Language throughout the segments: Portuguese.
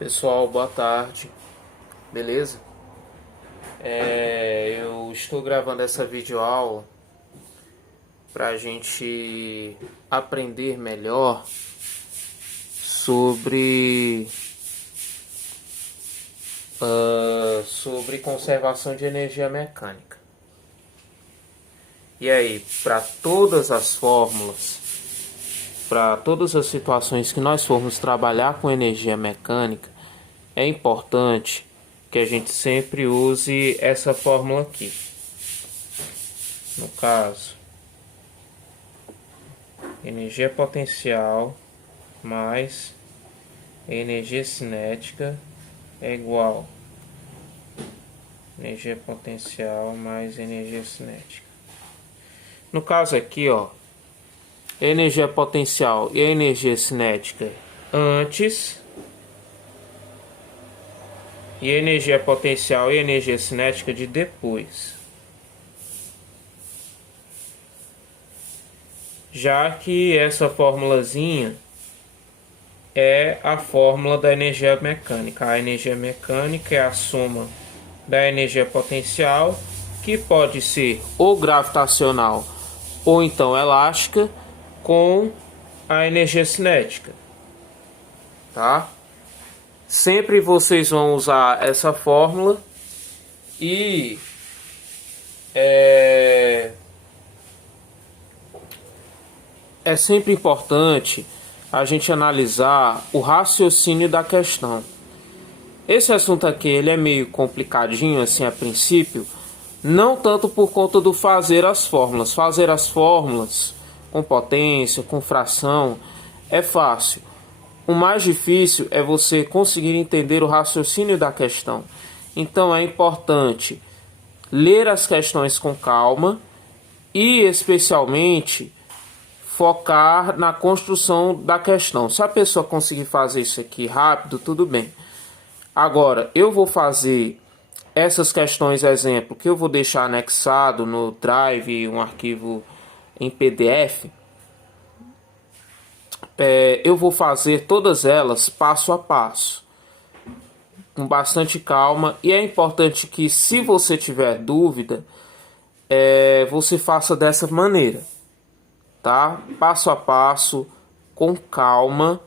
Pessoal, boa tarde, beleza? Eu estou gravando essa videoaula para a gente aprender melhor sobre conservação de energia mecânica. E aí, para todas as fórmulas, para todas as situações que nós formos trabalhar com energia mecânica, é importante que a gente sempre use essa fórmula aqui. No caso, energia potencial mais energia cinética é igual energia potencial mais energia cinética. No caso aqui, ó, energia potencial e a energia cinética antes e energia potencial e energia cinética de depois. Já que essa formulazinha é a fórmula da energia mecânica. A energia mecânica é a soma da energia potencial, que pode ser ou gravitacional ou então elástica, com a energia cinética, tá? Sempre vocês vão usar essa fórmula e é sempre importante a gente analisar o raciocínio da questão. Esse assunto aqui ele é meio complicadinho assim a princípio, não tanto por conta do fazer as fórmulas. Fazer as fórmulas com potência, com fração, é fácil. O mais difícil é você conseguir entender o raciocínio da questão. Então é importante ler as questões com calma e especialmente focar na construção da questão. Se a pessoa conseguir fazer isso aqui rápido, tudo bem. Agora, eu vou fazer essas questões, exemplo, que eu vou deixar anexado no Drive, um arquivo em PDF. Eu vou fazer todas elas passo a passo, com bastante calma. E é importante que, se você tiver dúvida, você faça dessa maneira, tá? Passo a passo, com calma,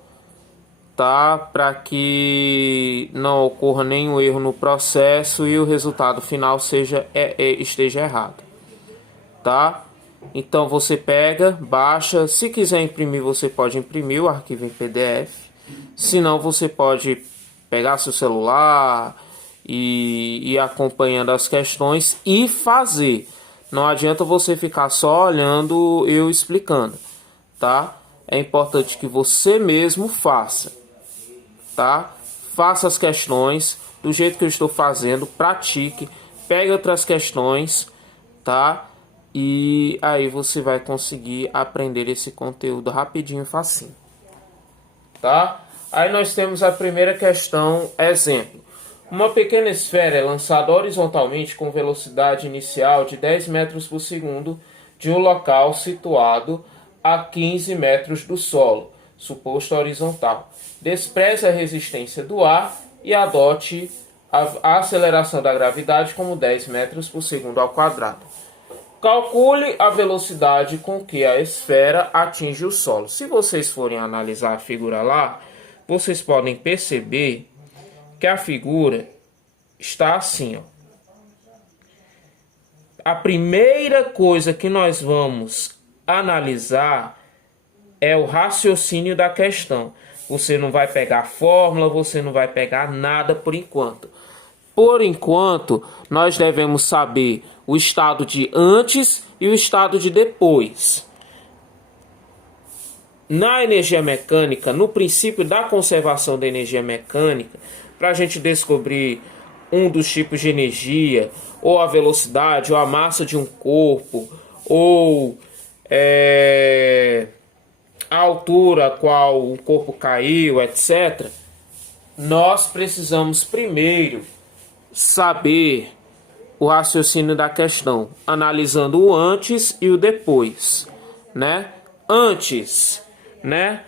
tá? Para que não ocorra nenhum erro no processo e o resultado final esteja errado, tá? Então você pega, baixa, se quiser imprimir você pode imprimir o arquivo em PDF, se não você pode pegar seu celular e ir acompanhando as questões e fazer. Não adianta você ficar só olhando eu explicando, tá? É importante que você mesmo faça, tá? Faça as questões do jeito que eu estou fazendo, pratique, pegue outras questões, tá? E aí você vai conseguir aprender esse conteúdo rapidinho e facinho, tá? Aí nós temos a primeira questão, exemplo. Uma pequena esfera é lançada horizontalmente com velocidade inicial de 10 metros por segundo de um local situado a 15 metros do solo, suposto horizontal. Despreze a resistência do ar e adote a aceleração da gravidade como 10 metros por segundo ao quadrado. Calcule a velocidade com que a esfera atinge o solo. Se vocês forem analisar a figura lá, vocês podem perceber que a figura está assim, ó. A primeira coisa que nós vamos analisar é o raciocínio da questão. Você não vai pegar fórmula, você não vai pegar nada por enquanto. Por enquanto, nós devemos saber o estado de antes e o estado de depois. Na energia mecânica, no princípio da conservação da energia mecânica, para a gente descobrir um dos tipos de energia, ou a velocidade, ou a massa de um corpo, ou a altura a qual o corpo caiu, etc., nós precisamos primeiro saber o raciocínio da questão, analisando o antes e o depois, né? Antes, né?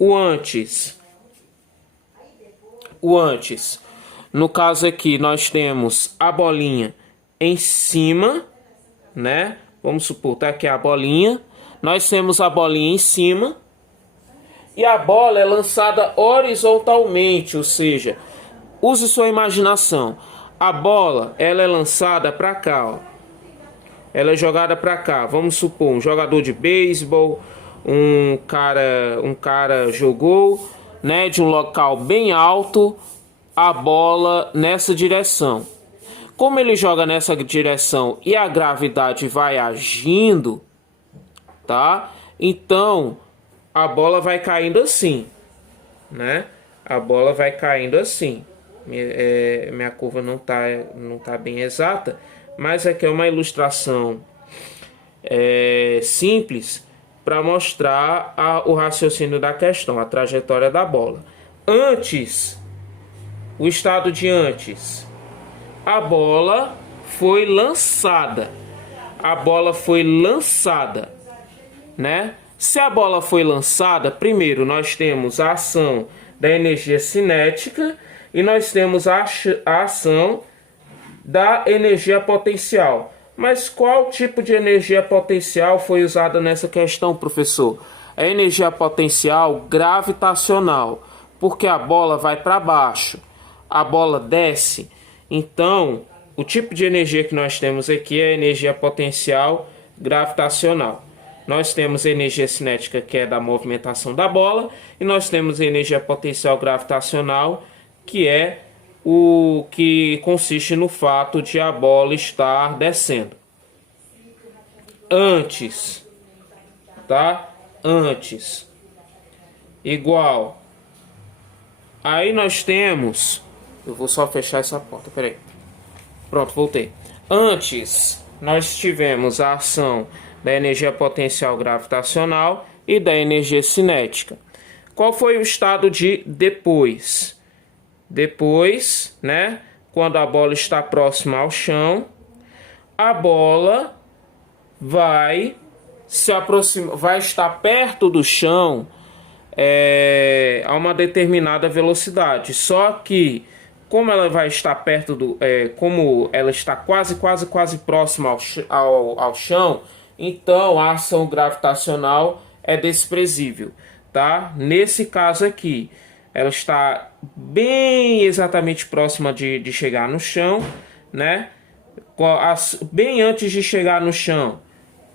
O antes o antes. No caso aqui, nós temos a bolinha em cima, né? Vamos supor, tá aqui a bolinha. Nós temos a bolinha em cima. E a bola é lançada horizontalmente, ou seja, use sua imaginação. A bola, ela é lançada para cá, ó. Ela é jogada para cá. Vamos supor, um jogador de beisebol, um cara jogou, né, de um local bem alto, a bola nessa direção. Como ele joga nessa direção e a gravidade vai agindo, tá? Então a bola vai caindo assim, né? A bola vai caindo assim. Minha curva não tá bem exata, mas aqui é uma ilustração simples para mostrar o raciocínio da questão, a trajetória da bola. Antes, o estado de antes, a bola foi lançada. A bola foi lançada, né? Se a bola foi lançada, primeiro nós temos a ação da energia cinética e nós temos a ação da energia potencial. Mas qual tipo de energia potencial foi usada nessa questão, professor? A energia potencial gravitacional, porque a bola vai para baixo, a bola desce. Então, o tipo de energia que nós temos aqui é a energia potencial gravitacional. Nós temos a energia cinética, que é da movimentação da bola, e nós temos a energia potencial gravitacional, que é o que consiste no fato de a bola estar descendo. Antes, tá? Antes, igual. Aí nós temos... Eu vou só fechar essa porta, peraí. Pronto, voltei. Antes, nós tivemos a ação da energia potencial gravitacional e da energia cinética. Qual foi o estado de depois? Depois, né, quando a bola está próxima ao chão, a bola vai se aproximar, vai estar perto do chão a uma determinada velocidade. Só que, como ela vai estar perto como ela está quase próxima ao chão, então a ação gravitacional é desprezível, tá? Nesse caso aqui, ela está bem exatamente próxima de chegar no chão, né? Bem antes de chegar no chão,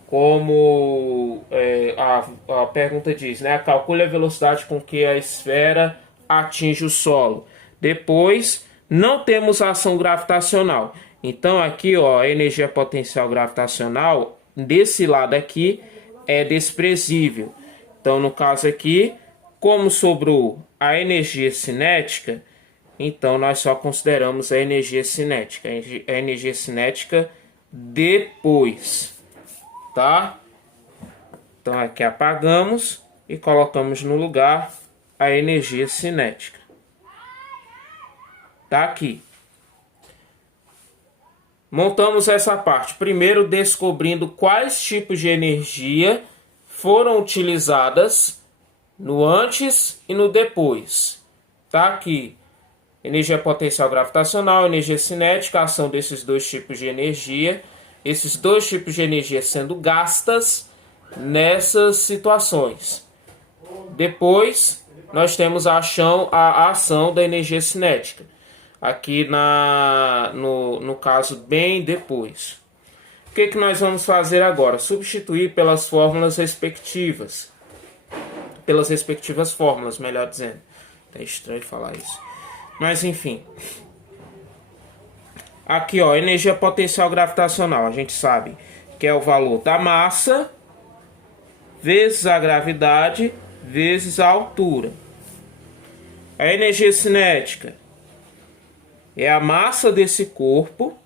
como a pergunta diz, né? Calcule a velocidade com que a esfera atinge o solo. Depois, não temos a ação gravitacional. Então aqui, ó, a energia potencial gravitacional desse lado aqui é desprezível. Então, no caso aqui, como sobrou a energia cinética, então nós só consideramos a energia cinética. A energia cinética depois, tá? Então aqui apagamos e colocamos no lugar a energia cinética. Tá aqui. Montamos essa parte. Primeiro descobrindo quais tipos de energia foram utilizadas no antes e no depois. Tá aqui. Energia potencial gravitacional, energia cinética, a ação desses dois tipos de energia. Esses dois tipos de energia sendo gastas nessas situações. Depois, nós temos a ação da energia cinética. Aqui no caso, bem depois. O que nós vamos fazer agora? Substituir pelas fórmulas respectivas. Pelas respectivas fórmulas, melhor dizendo. É estranho falar isso. Mas enfim. Aqui, ó, energia potencial gravitacional. A gente sabe que é o valor da massa vezes a gravidade vezes a altura. A energia cinética é a massa desse corpo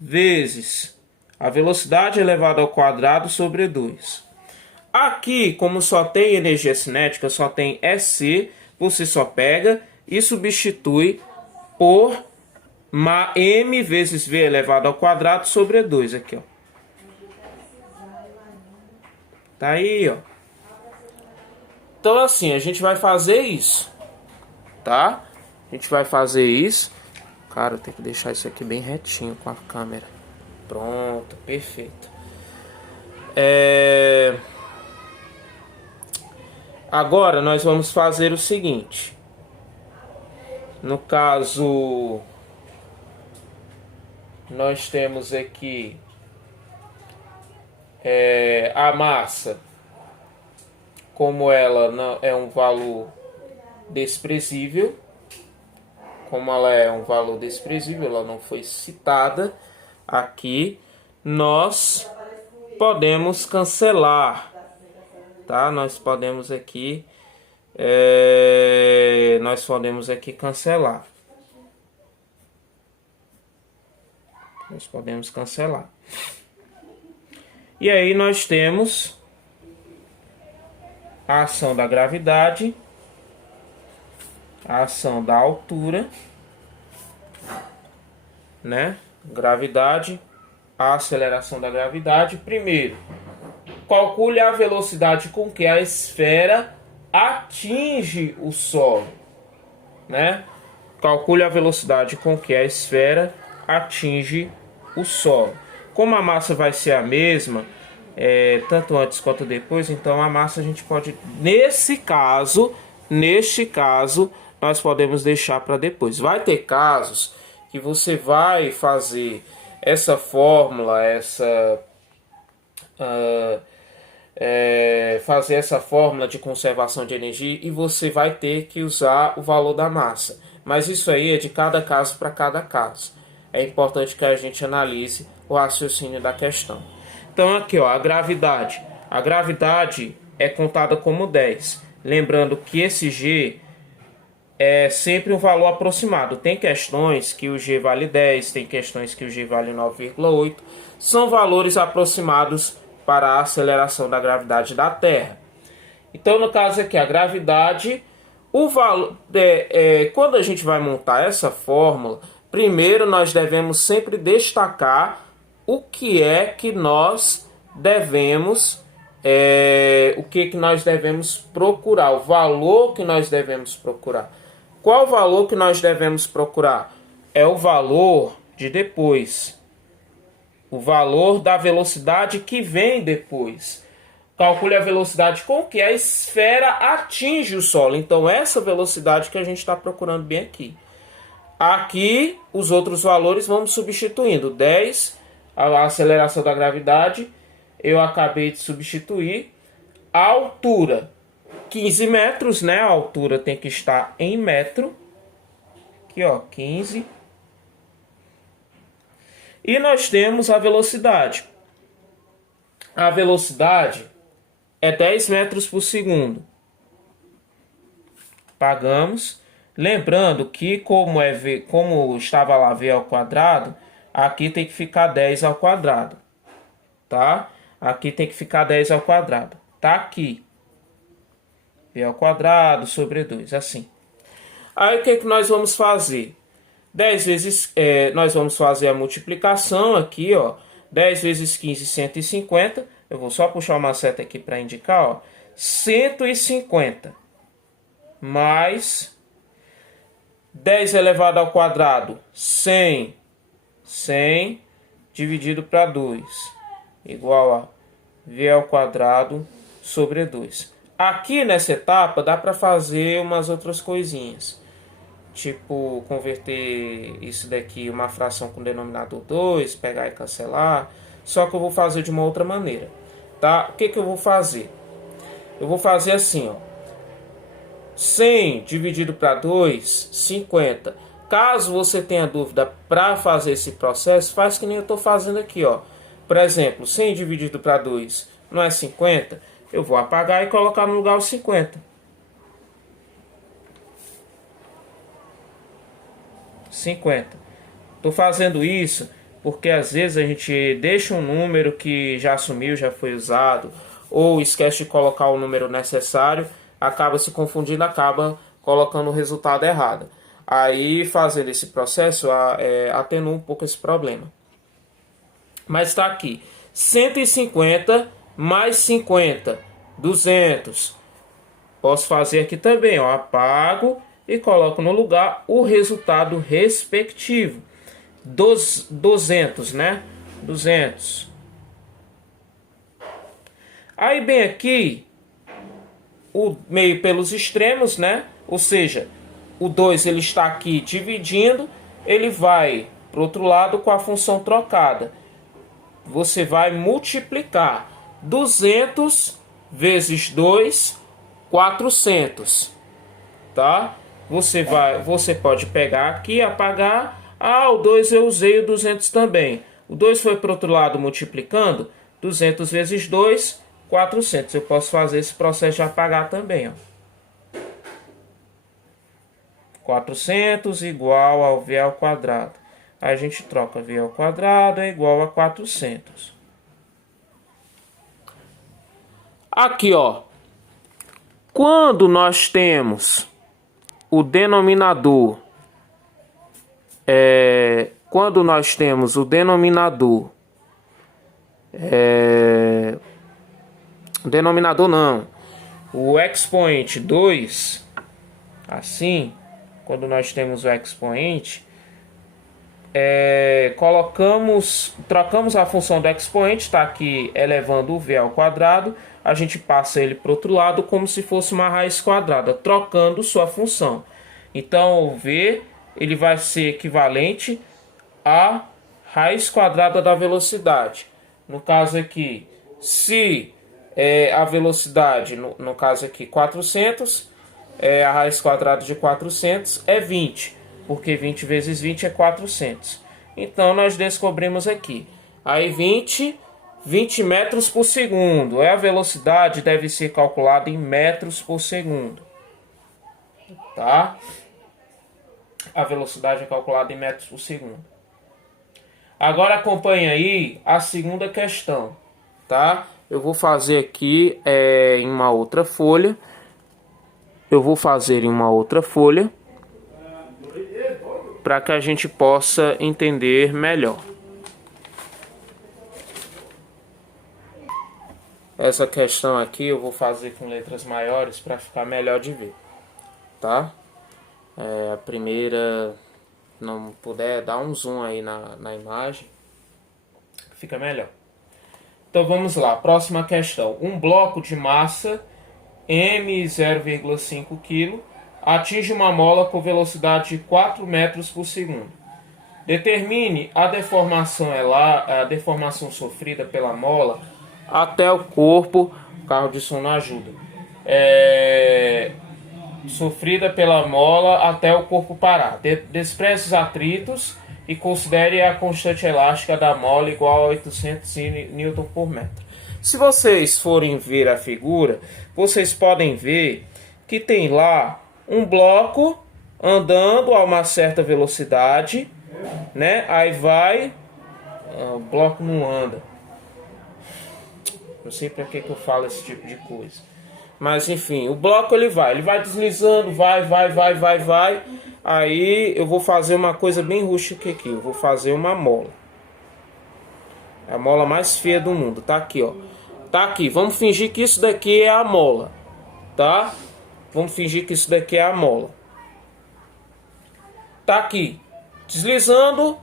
vezes a velocidade elevada ao quadrado sobre 2. Aqui, como só tem energia cinética, só tem EC, você só pega e substitui por m vezes v elevado ao quadrado sobre 2. Aqui, ó. Tá aí, ó. Então, assim, a gente vai fazer isso. tá? A gente vai fazer isso. Cara, eu tenho que deixar isso aqui bem retinho com a câmera. Pronto, perfeito. Agora nós vamos fazer o seguinte. No caso, nós temos aqui a massa, como ela não é um valor desprezível, ela não foi citada aqui, nós podemos cancelar, tá? Nós podemos aqui cancelar. Nós podemos cancelar. E aí nós temos a ação da gravidade, a ação da altura, né? Gravidade, a aceleração da gravidade. Primeiro, calcule a velocidade com que a esfera atinge o solo, né? Calcule a velocidade com que a esfera atinge o solo. Como a massa vai ser a mesma, tanto antes quanto depois, então a massa a gente pode, neste caso, nós podemos deixar para depois. Vai ter casos que você vai fazer essa fórmula, fazer essa fórmula de conservação de energia e você vai ter que usar o valor da massa. Mas isso aí é de cada caso para cada caso. É importante que a gente analise o raciocínio da questão. Então aqui, ó, a gravidade. A gravidade é contada como 10. Lembrando que esse G é sempre um valor aproximado. Tem questões que o G vale 10, tem questões que o G vale 9,8. São valores aproximados para a aceleração da gravidade da Terra. Então, no caso aqui, a gravidade, o valor, quando a gente vai montar essa fórmula, primeiro nós devemos sempre destacar o que é que nós devemos, procurar, o valor que nós devemos procurar. Qual o valor que nós devemos procurar? É o valor de depois. O valor da velocidade que vem depois. Calcule a velocidade com que a esfera atinge o solo. Então, essa velocidade que a gente está procurando bem aqui. Aqui, os outros valores vamos substituindo. 10, a aceleração da gravidade, eu acabei de substituir. A altura, 15 metros, né? A altura tem que estar em metro. Aqui, ó, 15. E nós temos a velocidade. A velocidade é 10 metros por segundo. Pagamos. Lembrando que como estava lá v ao quadrado, aqui tem que ficar 10 ao quadrado. Tá? Aqui tem que ficar 10 ao quadrado. Tá aqui. V ao quadrado sobre 2, assim. Aí o que nós vamos fazer? 10 vezes, nós vamos fazer a multiplicação aqui, ó. 10 vezes 15, 150. Eu vou só puxar uma seta aqui para indicar, ó. 150 mais 10 elevado ao quadrado, 100. 100 dividido para 2, igual a v ao quadrado sobre 2. Aqui nessa etapa dá para fazer umas outras coisinhas. Tipo, converter isso daqui uma fração com denominador 2, pegar e cancelar. Só que eu vou fazer de uma outra maneira, tá? O que eu vou fazer? Eu vou fazer assim, ó. 100 dividido para 2, 50. Caso você tenha dúvida para fazer esse processo, faz que nem eu estou fazendo aqui, ó. Por exemplo, 100 dividido para 2 não é 50? Eu vou apagar e colocar no lugar o 50. 50. Estou fazendo isso porque às vezes a gente deixa um número que já sumiu, já foi usado, ou esquece de colocar o número necessário, acaba se confundindo, acaba colocando o resultado errado. Aí, fazendo esse processo, atenua um pouco esse problema. Mas está aqui, 150 mais 50, 200. Posso fazer aqui também, ó, apago e coloco no lugar o resultado respectivo. 200, né? 200. Aí bem aqui, o meio pelos extremos, né? Ou seja, o 2 ele está aqui dividindo, ele vai para o outro lado com a função trocada. Você vai multiplicar 200 vezes 2, 400, tá? Você pode pegar aqui, apagar. Ah, o 2 eu usei o 200 também. O 2 foi para o outro lado multiplicando. 200 vezes 2, 400. Eu posso fazer esse processo de apagar também, ó. 400 igual ao V ao quadrado. Aí a gente troca V ao quadrado é igual a 400. Aqui, ó. Quando nós temos o denominador, denominador não, o expoente 2, assim, quando nós temos o expoente, trocamos a função do expoente, está aqui elevando o V ao quadrado, a gente passa ele para o outro lado como se fosse uma raiz quadrada, trocando sua função. Então o V ele vai ser equivalente a raiz quadrada da velocidade. No caso aqui, se a velocidade, no caso aqui 400, a raiz quadrada de 400 é 20, porque 20 vezes 20 é 400. Então nós descobrimos aqui, aí 20 metros por segundo, a velocidade deve ser calculada em metros por segundo, tá? A velocidade é calculada em metros por segundo. Agora acompanha aí a segunda questão, tá? Eu vou fazer aqui em uma outra folha. Para que a gente possa entender melhor. Essa questão aqui eu vou fazer com letras maiores para ficar melhor de ver, tá? A primeira, não puder, dar um zoom aí na imagem, fica melhor. Então vamos lá, próxima questão. Um bloco de massa M 0,5 kg atinge uma mola com velocidade de 4 metros por segundo. Determine a deformação sofrida pela mola até o corpo. O carro de som não ajuda. Sofrida pela mola até o corpo parar. Despreze os atritos e considere a constante elástica da mola igual a 800 N por metro. Se vocês forem ver a figura, vocês podem ver que tem lá um bloco andando a uma certa velocidade, né? Aí vai, o bloco não anda. Não sei para que eu falo esse tipo de coisa. Mas enfim, o bloco ele vai deslizando, vai. Aí eu vou fazer uma coisa bem rústica aqui. Eu vou fazer uma mola. É a mola mais feia do mundo. Tá aqui, ó. Tá aqui. Vamos fingir que isso daqui é a mola. Tá? Vamos fingir que isso daqui é a mola. Tá aqui. Deslizando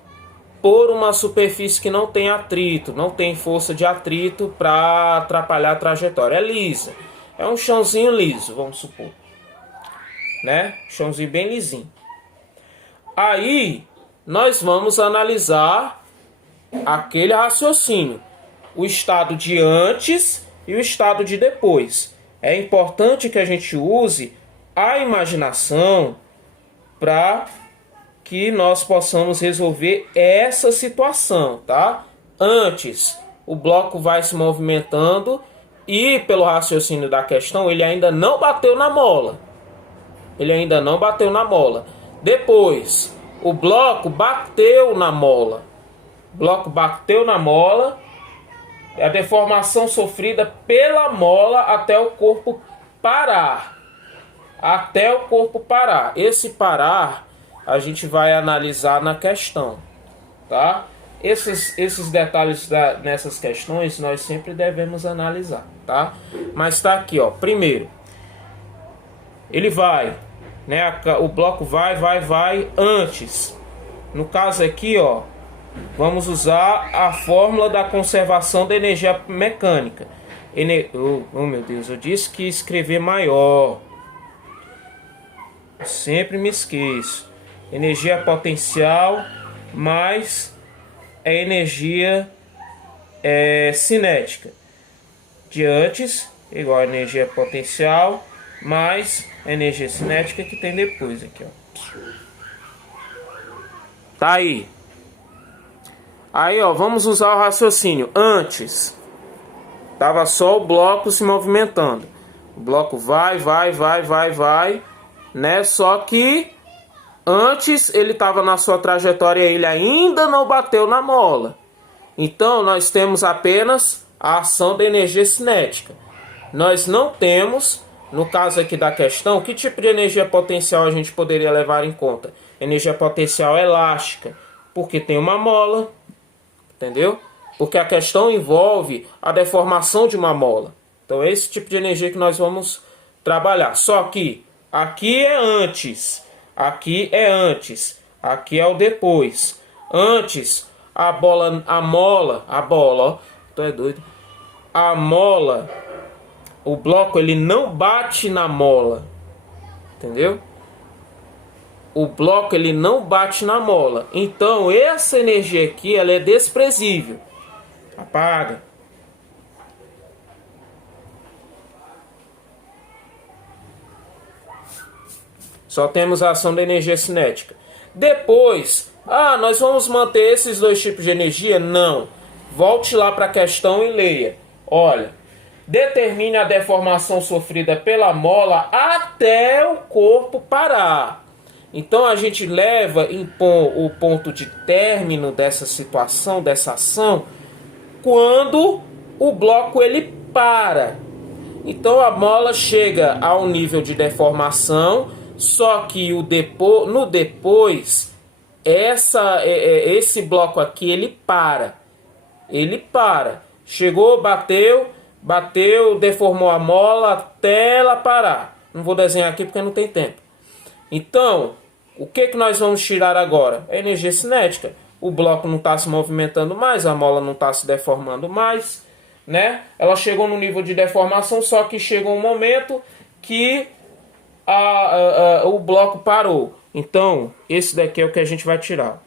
por uma superfície que não tem atrito. Não tem força de atrito para atrapalhar a trajetória. É lisa. É um chãozinho liso, vamos supor. Né? Chãozinho bem lisinho. Aí, nós vamos analisar aquele raciocínio. O estado de antes e o estado de depois. É importante que a gente use a imaginação para que nós possamos resolver essa situação, tá? Antes, o bloco vai se movimentando e, pelo raciocínio da questão, ele ainda não bateu na mola. Depois, o bloco bateu na mola. A deformação sofrida pela mola até o corpo parar. Esse parar a gente vai analisar na questão, tá? Esses detalhes nessas questões nós sempre devemos analisar, tá? Mas tá aqui, ó. Primeiro, ele vai né? O bloco vai antes. No caso aqui, ó, vamos usar a fórmula da conservação da energia mecânica. Oh, meu Deus, eu disse que escrever maior. Sempre me esqueço. Energia potencial mais a energia cinética. De antes, igual a energia potencial mais a energia cinética que tem depois aqui, ó. Tá aí. Aí, ó, vamos usar o raciocínio. Antes, tava só o bloco se movimentando. O bloco vai, né? Só que antes ele estava na sua trajetória e ele ainda não bateu na mola. Então, nós temos apenas a ação da energia cinética. Nós não temos, no caso aqui da questão, que tipo de energia potencial a gente poderia levar em conta? Energia potencial elástica, porque tem uma mola, entendeu? Porque a questão envolve a deformação de uma mola. Então é esse tipo de energia que nós vamos trabalhar. Só que aqui é antes, aqui é antes, aqui é o depois. Antes, a mola, ó, tu é doido. A mola, o bloco, ele não bate na mola, entendeu? O bloco, ele não bate na mola. Então, essa energia aqui, ela é desprezível. Apaga. Só temos a ação da energia cinética. Depois, nós vamos manter esses dois tipos de energia? Não. Volte lá para a questão e leia. Olha, determine a deformação sofrida pela mola até o corpo parar. Então a gente leva o ponto de término dessa situação, dessa ação, quando o bloco ele para. Então a mola chega ao nível de deformação, só que no depois, esse bloco aqui ele para. Ele para. Chegou, bateu, deformou a mola até ela parar. Não vou desenhar aqui porque não tem tempo. Então, o que nós vamos tirar agora? A energia cinética. O bloco não está se movimentando mais, a mola não está se deformando mais, né? Ela chegou no nível de deformação, só que chegou um momento que o bloco parou. Então, esse daqui é o que a gente vai tirar.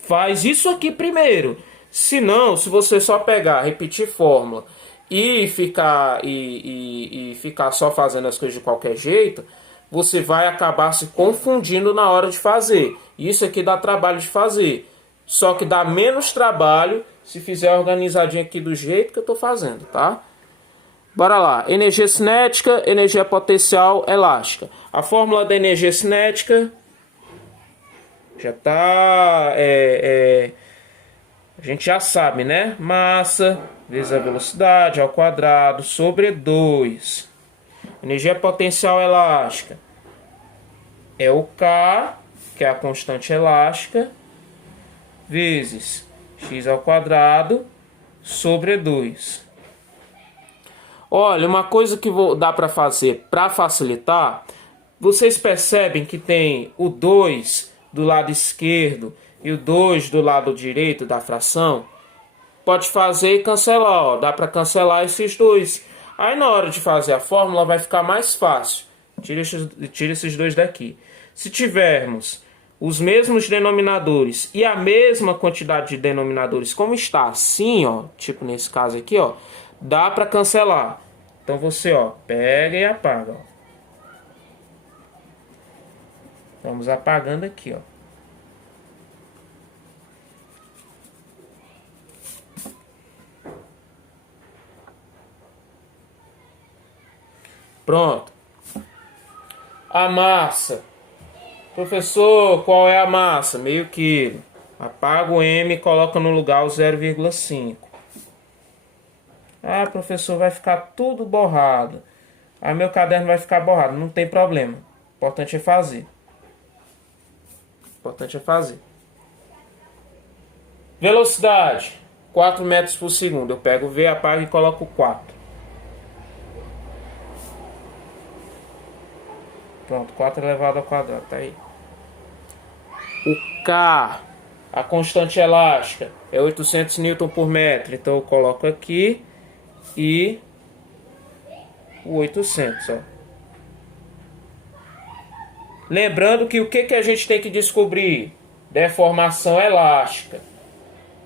Faz isso aqui primeiro. Se não, se você só pegar, repetir fórmula e ficar só fazendo as coisas de qualquer jeito, você vai acabar se confundindo na hora de fazer. Isso aqui dá trabalho de fazer. Só que dá menos trabalho se fizer organizadinho aqui do jeito que eu estou fazendo, tá? Bora lá. Energia cinética, energia potencial elástica. A fórmula da energia cinética já está... a gente já sabe, né? Massa vezes a velocidade ao quadrado sobre 2. Energia potencial elástica é o K, que é a constante elástica, vezes x ao quadrado sobre 2. Olha, uma coisa que dá para fazer para facilitar, vocês percebem que tem o 2 do lado esquerdo e o 2 do lado direito da fração? Pode fazer e cancelar, ó. Dá para cancelar esses dois. Aí na hora de fazer a fórmula vai ficar mais fácil. Tira esses dois daqui. Se tivermos os mesmos denominadores e a mesma quantidade de denominadores como está assim, ó, tipo nesse caso aqui, ó, dá para cancelar. Então você, ó, pega e apaga, ó. Vamos apagando aqui, ó. Pronto. A massa. Professor, qual é a massa? Meio quilo. Apaga o M e coloca no lugar o 0,5. Ah, professor, vai ficar tudo borrado. Aí meu caderno vai ficar borrado. Não tem problema. O importante é fazer. Velocidade. 4 metros por segundo. Eu pego o V, apago e coloco 4. Pronto, 4 elevado ao quadrado, tá aí. O K, a constante elástica, é 800 Newton por metro. Então eu coloco aqui e o 800, ó. Lembrando que o que a gente tem que descobrir? Deformação elástica,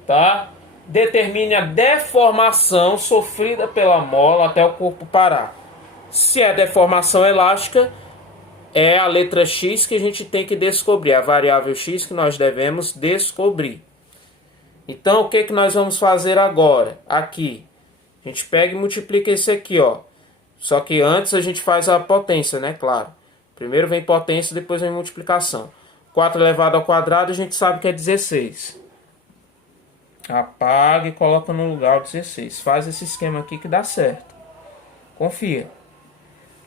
tá? Determine a deformação sofrida pela mola até o corpo parar. Se é deformação elástica, é a letra X que a gente tem que descobrir, a variável X que nós devemos descobrir. Então, o que nós vamos fazer agora? Aqui, a gente pega e multiplica esse aqui, ó. Só que antes a gente faz a potência, né? Claro. Primeiro vem potência, depois vem multiplicação. 4 elevado ao quadrado, a gente sabe que é 16. Apaga e coloca no lugar o 16. Faz esse esquema aqui que dá certo. Confia.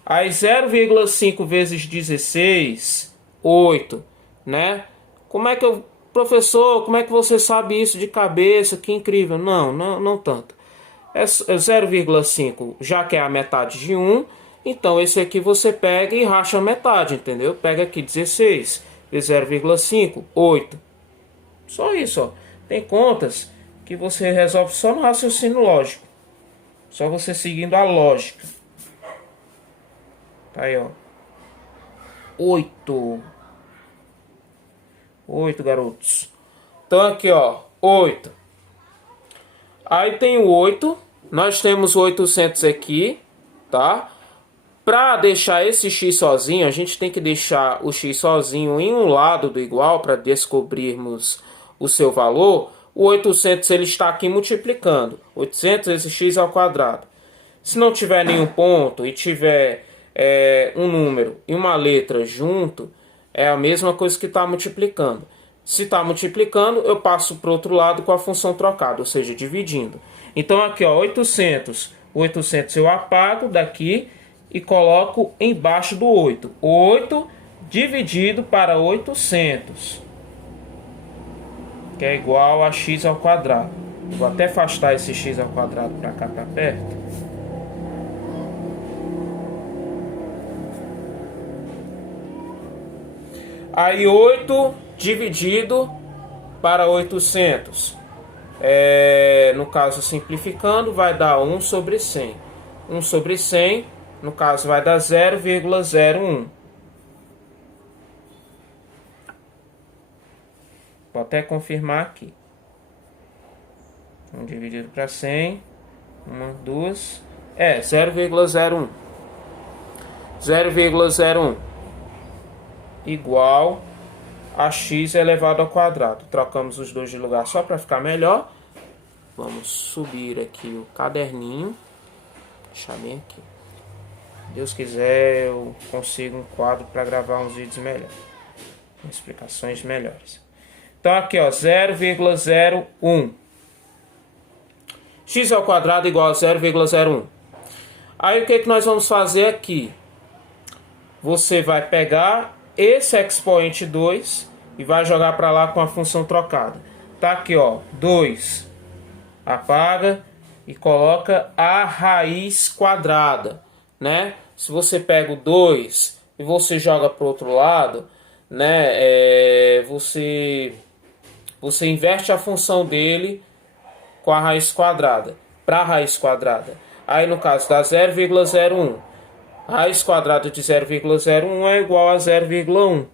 Aí 0,5 vezes 16, 8, né? Como é que eu... Professor, como é que você sabe isso de cabeça? Que incrível. Não tanto. É 0,5, já que é a metade de 1, então esse aqui você pega e racha a metade, entendeu? Pega aqui 16 vezes 0,5, 8. Só isso, ó. Tem contas que você resolve só no raciocínio lógico. Só você seguindo a lógica. Tá aí, ó. 8, garotos. Então aqui, ó, 8. Aí tem o 8. Nós temos o 800 aqui, tá? Para deixar esse x sozinho, a gente tem que deixar o x sozinho em um lado do igual para descobrirmos o seu valor. O 800 ele está aqui multiplicando. 800 vezes x ao quadrado. Se não tiver nenhum ponto e tiver um número e uma letra junto, é a mesma coisa que está multiplicando. Se está multiplicando, eu passo para o outro lado com a função trocada, ou seja, dividindo. Então aqui, ó, 800. O 800 eu apago daqui e coloco embaixo do 8. 8 dividido para 800, que é igual a x ao quadrado. Vou até afastar esse x ao quadrado para cá, para perto. Aí 8 dividido para 800. No caso, simplificando, vai dar 1 sobre 100. 1 sobre 100, no caso, vai dar 0,01. Vou até confirmar aqui. 1 dividido para 100. 1, 2. 0,01. 0,01 igual a x elevado ao quadrado. Trocamos os dois de lugar só para ficar melhor. Vamos subir aqui o caderninho. Deixar bem aqui. Se Deus quiser, eu consigo um quadro para gravar uns vídeos melhores. Com explicações melhores. Então aqui, ó, 0,01. X ao quadrado igual a 0,01. Aí o que nós vamos fazer aqui? Você vai pegar esse expoente 2 e vai jogar para lá com a função trocada. Tá aqui, ó, 2. Apaga e coloca a raiz quadrada, né? Se você pega o 2 e você joga para o outro lado, né? Você inverte a função dele com a raiz quadrada, para a raiz quadrada. Aí no caso dá 0,01. Raiz quadrada de 0,01 é igual a 0,1.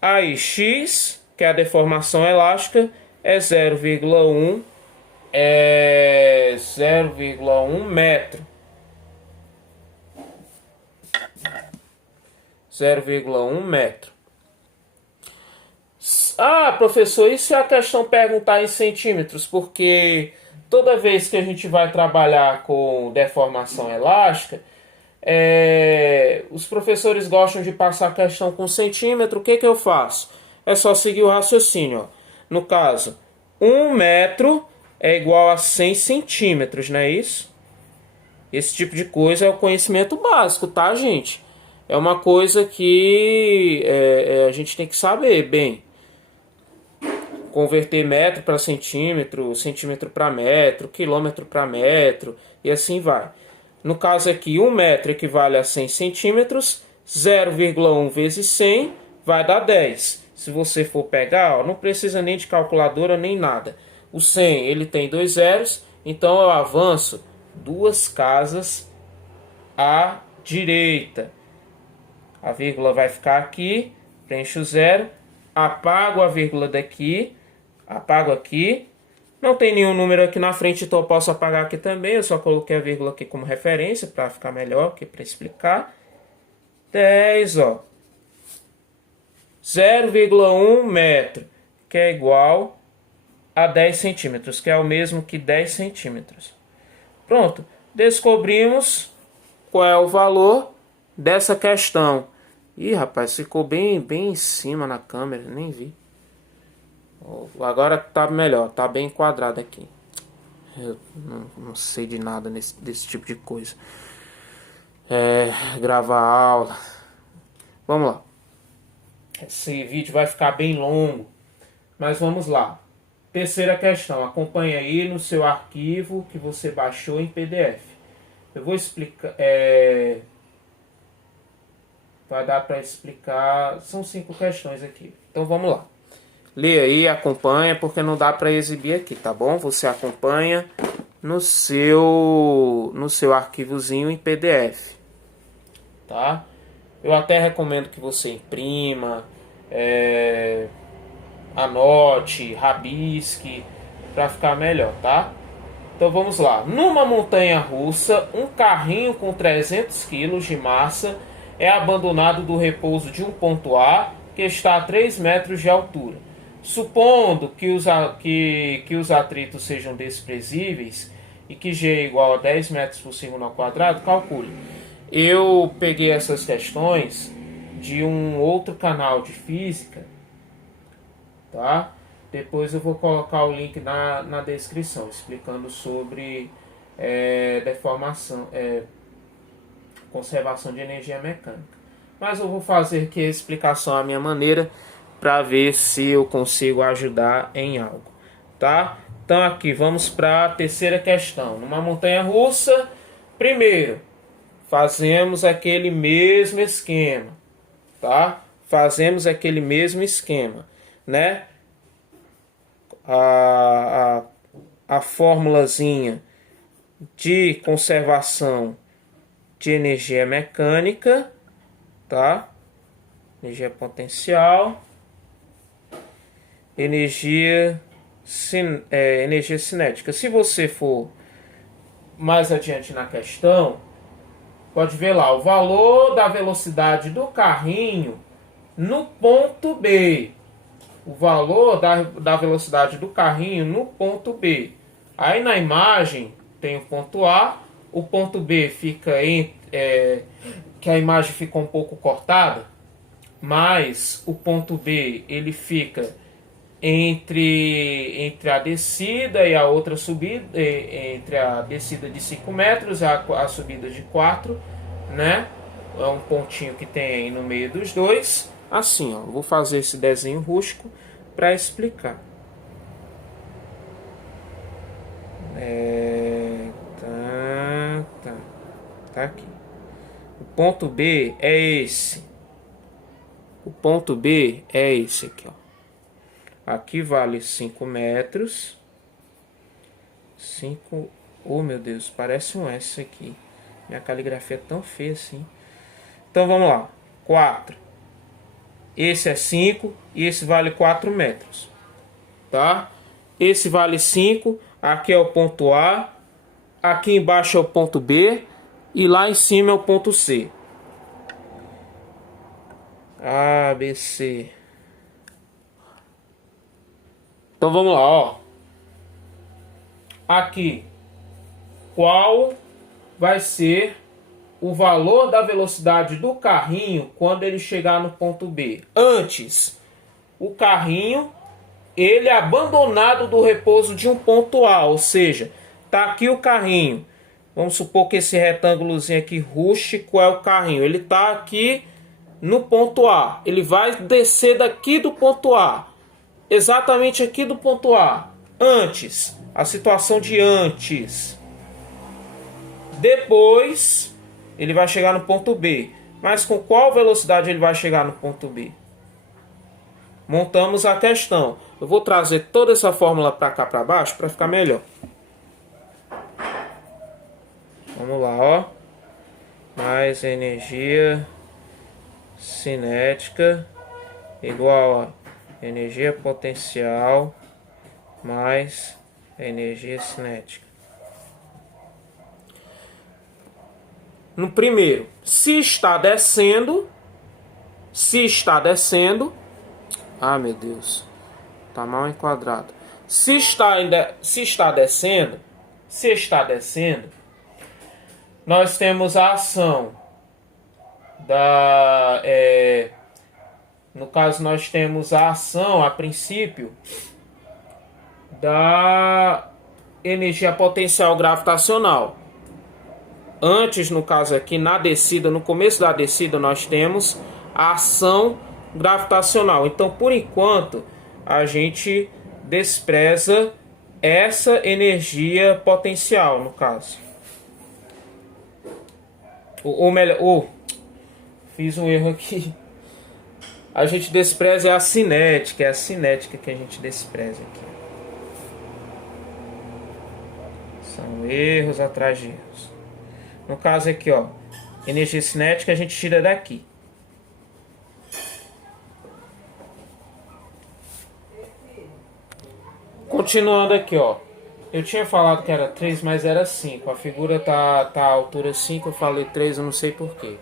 Aí x, que é a deformação elástica, é 0,1 metro. 0,1 metro. Ah, professor, e se a questão perguntar em centímetros? Porque toda vez que a gente vai trabalhar com deformação elástica, os professores gostam de passar a questão com centímetro. O que eu faço? É só seguir o raciocínio, ó. No caso, 1 metro é igual a 100 centímetros, não é isso? Esse tipo de coisa é o conhecimento básico, tá, gente? É uma coisa que a gente tem que saber bem. Converter metro para centímetro, centímetro para metro, quilômetro para metro, e assim vai. No caso aqui, 1 metro equivale a 100 centímetros, 0,1 vezes 100 vai dar 10. Se você for pegar, ó, não precisa nem de calculadora nem nada. O 100 ele tem 2 zeros, então eu avanço 2 casas à direita. A vírgula vai ficar aqui, preencho o zero, apago a vírgula daqui, apago aqui. Não tem nenhum número aqui na frente, então eu posso apagar aqui também. Eu só coloquei a vírgula aqui como referência para ficar melhor aqui para explicar. 10, ó. 0,1 metro, que é igual a 10 centímetros, que é o mesmo que 10 centímetros. Pronto, descobrimos qual é o valor dessa questão. Ih, rapaz, ficou bem em cima na câmera, nem vi. Agora tá melhor, tá bem enquadrado aqui. Eu não sei de nada desse tipo de coisa. Gravar aula. Vamos lá. Esse vídeo vai ficar bem longo, mas vamos lá. Terceira questão, acompanha aí no seu arquivo que você baixou em PDF. Eu vou explicar, vai dar para explicar, são 5 questões aqui. Então vamos lá. Lê aí, acompanha, porque não dá para exibir aqui, tá bom? Você acompanha no seu arquivozinho em PDF, tá? Eu até recomendo que você imprima, anote, rabisque, para ficar melhor, tá? Então vamos lá. Numa montanha russa, um carrinho com 300 kg de massa é abandonado do repouso de um ponto A que está a 3 metros de altura. Supondo que os atritos sejam desprezíveis e que G é igual a 10 metros por segundo ao quadrado, calcule. Eu peguei essas questões de um outro canal de física, tá? Depois eu vou colocar o link na descrição, explicando sobre deformação, conservação de energia mecânica. Mas eu vou fazer aqui a explicação à minha maneira, para ver se eu consigo ajudar em algo, tá? Então aqui, vamos para a terceira questão. Numa montanha russa, primeiro, fazemos aquele mesmo esquema, tá? Fazemos aquele mesmo esquema, né? A formulazinha de conservação de energia mecânica, tá? Energia potencial, energia cinética. Se você for mais adiante na questão, pode ver lá o valor da velocidade do carrinho no ponto B. O valor da velocidade do carrinho no ponto B. Aí na imagem tem o ponto A, o ponto B fica que a imagem fica um pouco cortada, mas o ponto B ele fica entre a descida e a outra subida, entre a descida de 5 metros e a subida de 4, né? É um pontinho que tem aí no meio dos dois. Assim, ó, vou fazer esse desenho rústico para explicar. Tá aqui. O ponto B é esse. O ponto B é esse aqui, ó. Aqui vale 5 metros. 5... Oh, meu Deus, parece um S aqui. Minha caligrafia é tão feia assim. Então, vamos lá. 4. Esse é 5 e esse vale 4 metros. Tá? Esse vale 5. Aqui é o ponto A. Aqui embaixo é o ponto B. E lá em cima é o ponto C. A, B, C. Então vamos lá, ó. Aqui, qual vai ser o valor da velocidade do carrinho quando ele chegar no ponto B? Antes, o carrinho, ele é abandonado do repouso de um ponto A, ou seja, tá aqui o carrinho. Vamos supor que esse retângulozinho aqui rústico é o carrinho. Ele tá aqui no ponto A. Ele vai descer daqui do ponto A. Exatamente aqui do ponto A. Antes. A situação de antes. Depois, ele vai chegar no ponto B. Mas com qual velocidade ele vai chegar no ponto B? Montamos a questão. Eu vou trazer toda essa fórmula para cá para baixo para ficar melhor. Vamos lá, ó. Mais energia cinética igual a energia potencial mais energia cinética. No primeiro, se está descendo, ah, meu Deus, tá mal enquadrado. Se está descendo, nós temos a ação da, no caso nós temos a ação a princípio da energia potencial gravitacional. Antes, no caso aqui, na descida, no começo da descida, nós temos a ação gravitacional. Então, por enquanto, a gente despreza essa energia potencial, no caso. Ou melhor, fiz um erro aqui. A gente despreza a cinética, é a cinética que a gente despreza aqui. São erros atrás de erros. No caso aqui, ó, energia cinética a gente tira daqui. Continuando aqui, ó. Eu tinha falado que era 3, mas era 5. A figura tá à altura 5, eu falei 3, eu não sei porquê.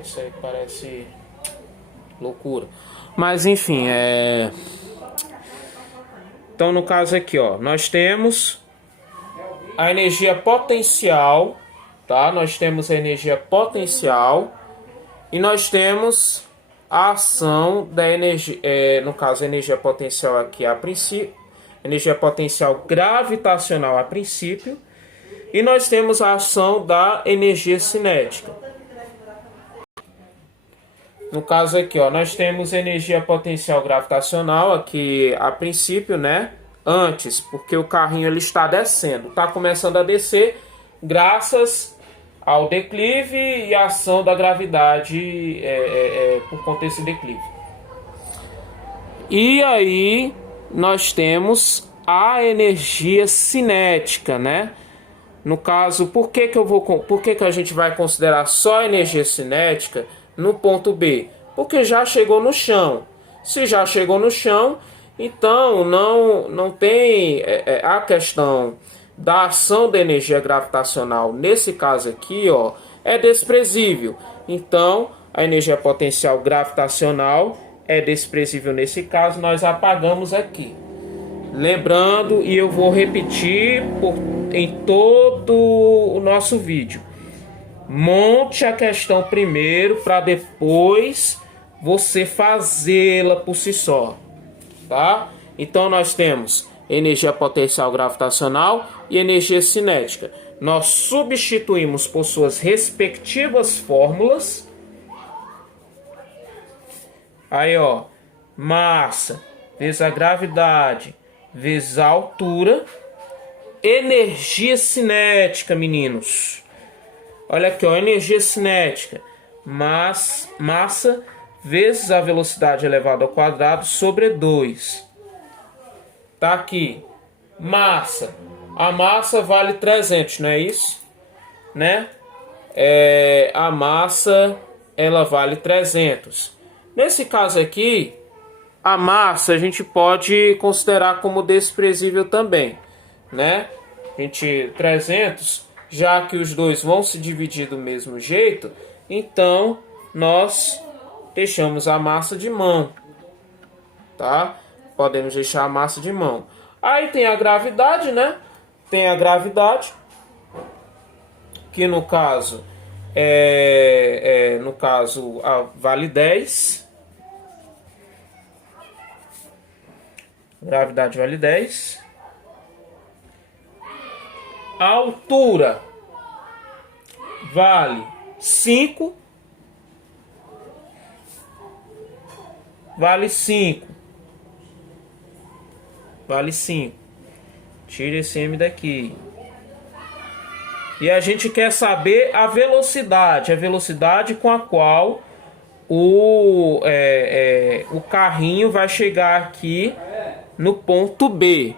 Isso aí parece loucura. Mas enfim, Então no caso aqui, ó, nós temos a energia potencial, tá? Nós temos a energia potencial e nós temos a ação da energia, no caso a energia potencial aqui a princípio, energia potencial gravitacional a princípio, e nós temos a ação da energia cinética. No caso aqui, ó, nós temos energia potencial gravitacional aqui a princípio, né? Antes, porque o carrinho ele está descendo, está começando a descer graças ao declive e a ação da gravidade por conta desse declive. E aí nós temos a energia cinética, né? No caso, por que a gente vai considerar só a energia cinética no ponto B? Porque já chegou no chão. Se já chegou no chão, então não tem a questão da ação da energia gravitacional. Nesse caso aqui, ó, é desprezível. Então, a energia potencial gravitacional é desprezível nesse caso, nós apagamos aqui. Lembrando, e eu vou repetir em todo o nosso vídeo, monte a questão primeiro para depois você fazê-la por si só, tá? Então nós temos energia potencial gravitacional e energia cinética. Nós substituímos por suas respectivas fórmulas. Aí, ó, massa vezes a gravidade vezes a altura. Energia cinética, meninos. Olha aqui, ó, energia cinética. Massa vezes a velocidade elevada ao quadrado sobre 2. Tá aqui. Massa. A massa vale 300, não é isso? Né? A massa, ela vale 300. Nesse caso aqui, a massa a gente pode considerar como desprezível também, né? 300, já que os dois vão se dividir do mesmo jeito, então nós deixamos a massa de mão, tá? Podemos deixar a massa de mão. Aí tem a gravidade, né? Tem a gravidade, que no caso vale 10. Gravidade vale 10. A altura vale 5. Vale 5. Vale 5. Tira esse M daqui. E a gente quer saber a velocidade com a qual o carrinho vai chegar aqui no ponto B.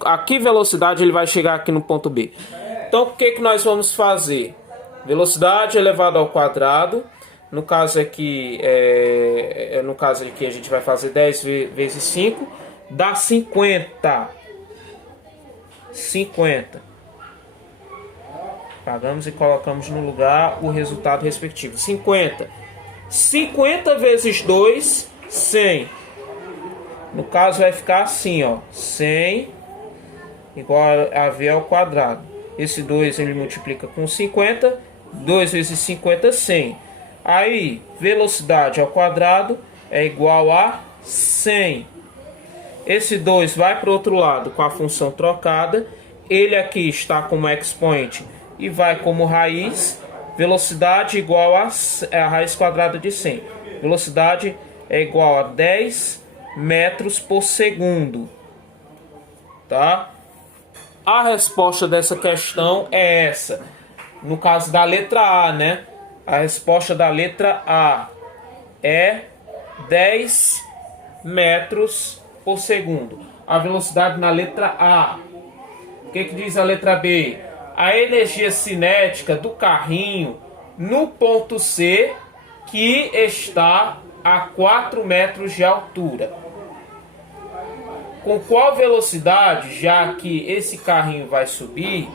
A que velocidade ele vai chegar aqui no ponto B? Então, o que nós vamos fazer? Velocidade elevada ao quadrado. No caso aqui, a gente vai fazer 10 vezes 5, dá 50. 50. Pagamos e colocamos no lugar o resultado respectivo. 50. 50 vezes 2, 100. No caso vai ficar assim, ó. 100 igual a V ao quadrado. Esse 2 ele multiplica com 50. 2 vezes 50, 100. Aí, velocidade ao quadrado é igual a 100. Esse 2 vai para o outro lado com a função trocada. Ele aqui está como expoente e vai como raiz. Velocidade igual a raiz quadrada de 100. Velocidade é igual a 10 metros por segundo. Tá? A resposta dessa questão é essa. No caso da letra A, né? A resposta da letra A é 10 metros por segundo. A velocidade na letra A. O que diz a letra B? A energia cinética do carrinho no ponto C, que está a 4 metros de altura. Com qual velocidade, já que esse carrinho vai subir,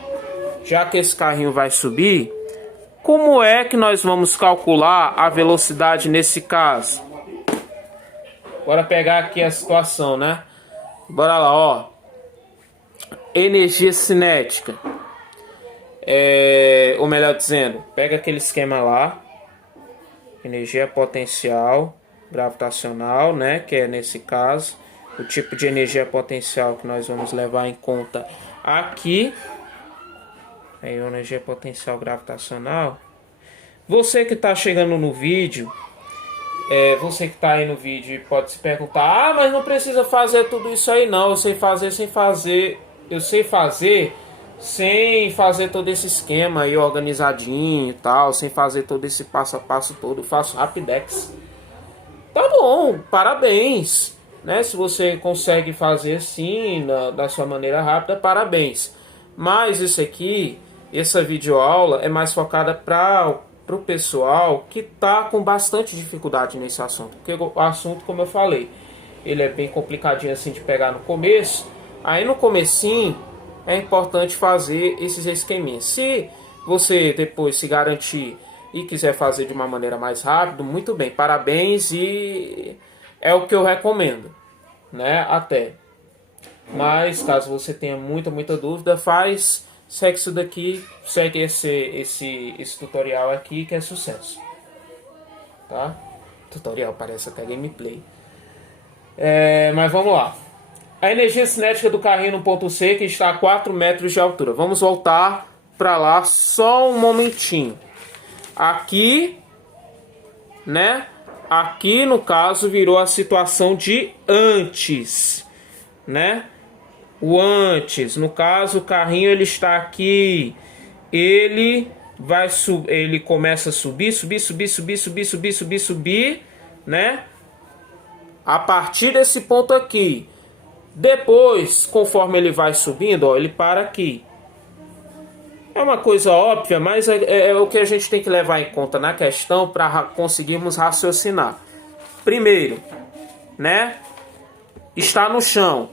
como é que nós vamos calcular a velocidade nesse caso? Bora pegar aqui a situação, né? Bora lá, ó. Energia cinética. Ou melhor dizendo, pega aquele esquema lá. Energia potencial gravitacional, né? Que é nesse caso o tipo de energia potencial que nós vamos levar em conta aqui. Aí, energia potencial gravitacional. Você que está chegando no vídeo, você que está aí no vídeo pode se perguntar: ah, mas não precisa fazer tudo isso aí não. Eu sei fazer sem fazer todo esse esquema aí organizadinho e tal, sem fazer todo esse passo a passo todo. Eu faço rapidex. Tá bom, parabéns, né? Se você consegue fazer assim da sua maneira rápida, parabéns. Mas isso aqui, essa videoaula é mais focada para o pessoal que está com bastante dificuldade nesse assunto. Porque o assunto, como eu falei, ele é bem complicadinho assim de pegar no começo. Aí no comecinho é importante fazer esses esqueminhas. Se você depois se garantir e quiser fazer de uma maneira mais rápida, muito bem, parabéns, e é o que eu recomendo, né? Até. Mas caso você tenha muita dúvida, segue isso daqui, segue esse tutorial aqui, que é sucesso. Tá? Tutorial parece até gameplay. Mas vamos lá. A energia cinética do carrinho no ponto C, que está a 4 metros de altura. Vamos voltar para lá só um momentinho. Aqui, né? Aqui no caso virou a situação de antes, né? O antes, no caso, o carrinho ele está aqui, ele começa a subir, né? A partir desse ponto aqui. Depois, conforme ele vai subindo, ó, ele para aqui. É uma coisa óbvia, mas é o que a gente tem que levar em conta na questão para conseguirmos raciocinar. Primeiro, né? Está no chão.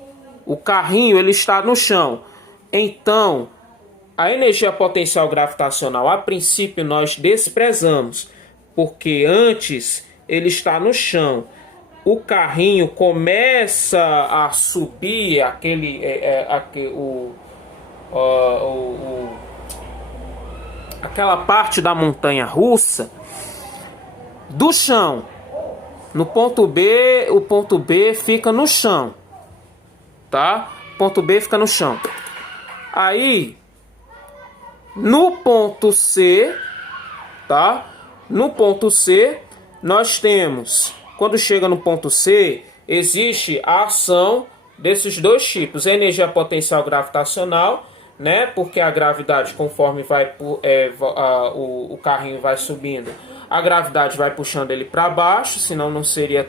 O carrinho ele está no chão. Então, a energia potencial gravitacional, a princípio, nós desprezamos, porque antes ele está no chão. O carrinho começa a subir aquela parte da montanha russa do chão. No ponto B, o ponto B fica no chão, tá? Ponto B fica no chão. Aí, no ponto C, tá? No ponto C, nós temos, quando chega no ponto C, existe a ação desses dois tipos, a energia potencial gravitacional né? Porque a gravidade, conforme o carrinho vai subindo, a gravidade vai puxando ele para baixo, senão não seria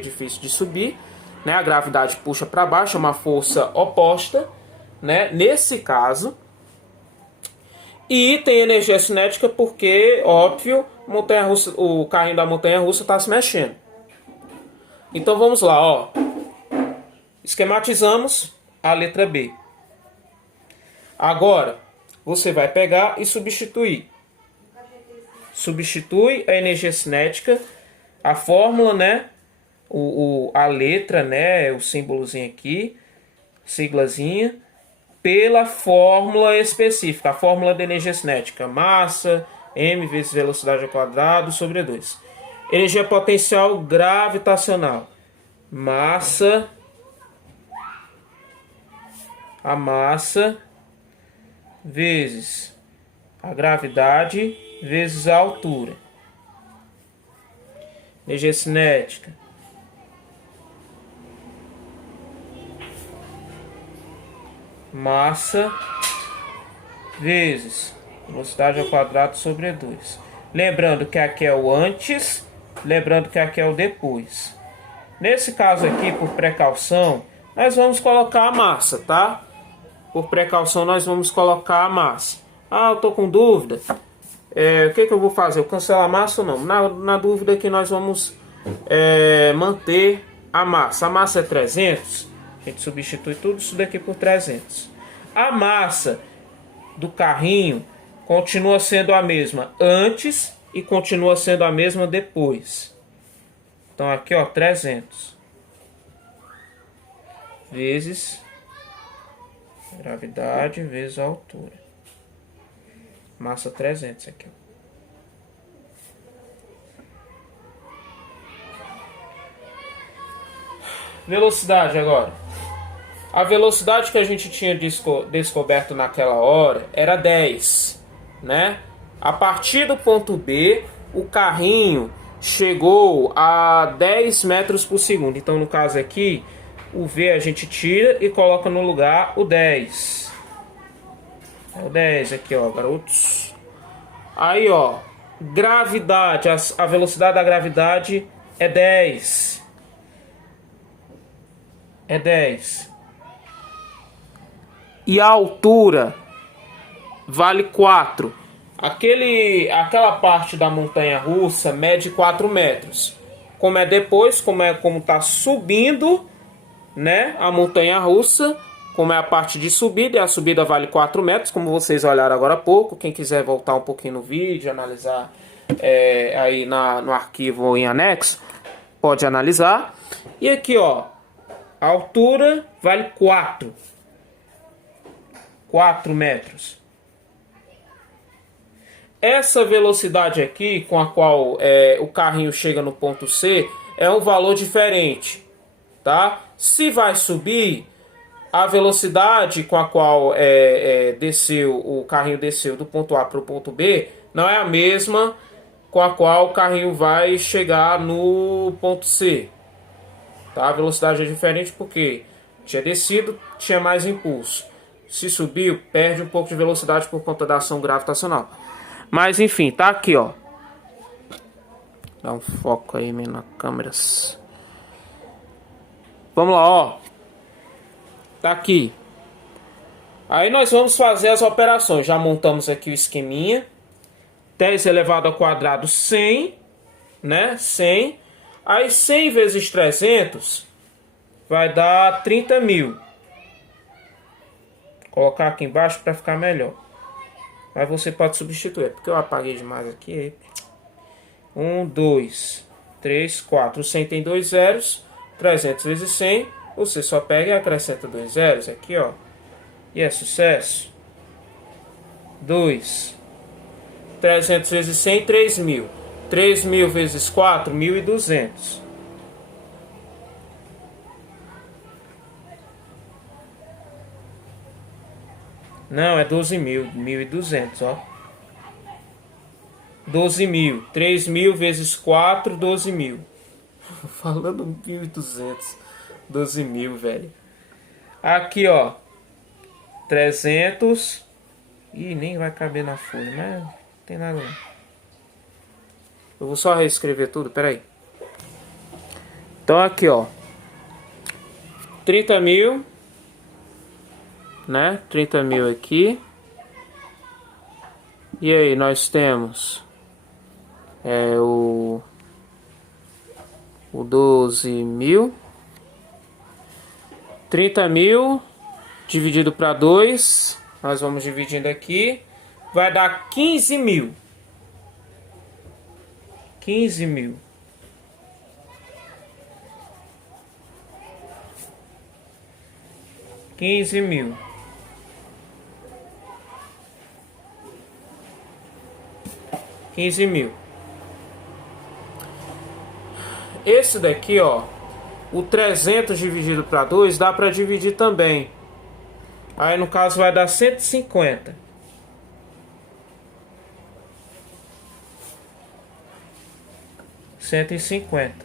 difícil de subir, né? A gravidade puxa para baixo, é uma força oposta, né? Nesse caso. E tem energia cinética porque, óbvio, o carrinho da montanha-russa está se mexendo. Então vamos lá, ó. Esquematizamos a letra B. Agora, você vai pegar e substituir. Substitui a energia cinética, a fórmula, né? A letra, né? O símbolozinho aqui, siglazinha, pela fórmula específica, a fórmula de energia cinética. Massa, m vezes velocidade ao quadrado sobre 2. Energia potencial gravitacional. Massa, a massa, vezes a gravidade, vezes a altura. Energia cinética. Massa, vezes velocidade ao quadrado sobre 2. Lembrando que aqui é o antes, lembrando que aqui é o depois. Nesse caso aqui, por precaução, nós vamos colocar a massa, tá? Por precaução, nós vamos colocar a massa. Ah, eu tô com dúvida. O que eu vou fazer? Eu cancelo a massa ou não? Na dúvida que nós vamos manter a massa. A massa é 300. A gente substitui tudo isso daqui por 300. A massa do carrinho continua sendo a mesma antes e continua sendo a mesma depois. Então aqui, ó, 300 vezes gravidade vezes a altura. Massa 300 aqui, ó. Velocidade agora. A velocidade que a gente tinha descoberto naquela hora era 10, né? A partir do ponto B, o carrinho chegou a 10 metros por segundo. Então, no caso aqui, o V a gente tira e coloca no lugar o 10. É o 10 aqui, ó, garotos. Aí, ó, gravidade, a velocidade da gravidade é 10. É 10. E a altura vale 4. Aquela parte da montanha-russa mede 4 metros. Como é depois, como tá subindo, né, a montanha-russa, como é a parte de subida, e a subida vale 4 metros, como vocês olharam agora há pouco. Quem quiser voltar um pouquinho no vídeo, analisar aí no arquivo ou em anexo, pode analisar. E aqui, ó, a altura vale 4 metros. Essa velocidade aqui, com a qual o carrinho chega no ponto C, é um valor diferente, tá? Se vai subir, a velocidade com a qual o carrinho desceu do ponto A para o ponto B não é a mesma com a qual o carrinho vai chegar no ponto C. Tá? A velocidade é diferente porque tinha descido, tinha mais impulso. Se subiu, perde um pouco de velocidade por conta da ação gravitacional. Mas enfim, tá aqui, ó. Dá um foco aí na câmera. Vamos lá, ó. Tá aqui. Aí nós vamos fazer as operações. Já montamos aqui o esqueminha. 10 elevado ao quadrado 100, né? 100. Aí 100 vezes 300 vai dar 30 mil. Vou colocar aqui embaixo para ficar melhor. Mas você pode substituir, porque eu apaguei demais aqui. 1, 2, 3, 4. O 100 tem 2 zeros. 300 vezes 100. Você só pega e acrescenta 2 zeros aqui, ó. E é sucesso. 2. 300 vezes 100, 3 mil. 3 mil vezes 4, 1.200. Não, é 12 mil. 1.200, ó. 12 mil. 3 mil vezes 4, 12 mil. Falando 1.200. 12 mil, velho. Aqui, ó. 300. Ih, nem vai caber na folha, mas não tem nada não. Eu vou só reescrever tudo, peraí. Então aqui, ó. 30 mil. Né? 30 mil aqui. E aí, nós temos o 12 mil. 30 mil dividido para 2. Nós vamos dividindo aqui. Vai dar 15 mil. 15 mil. 15 mil. Esse daqui, ó, o 300 dividido para 2 dá para dividir também. Aí no caso vai dar 150. 150.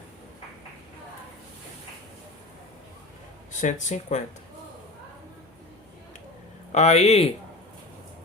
150. Aí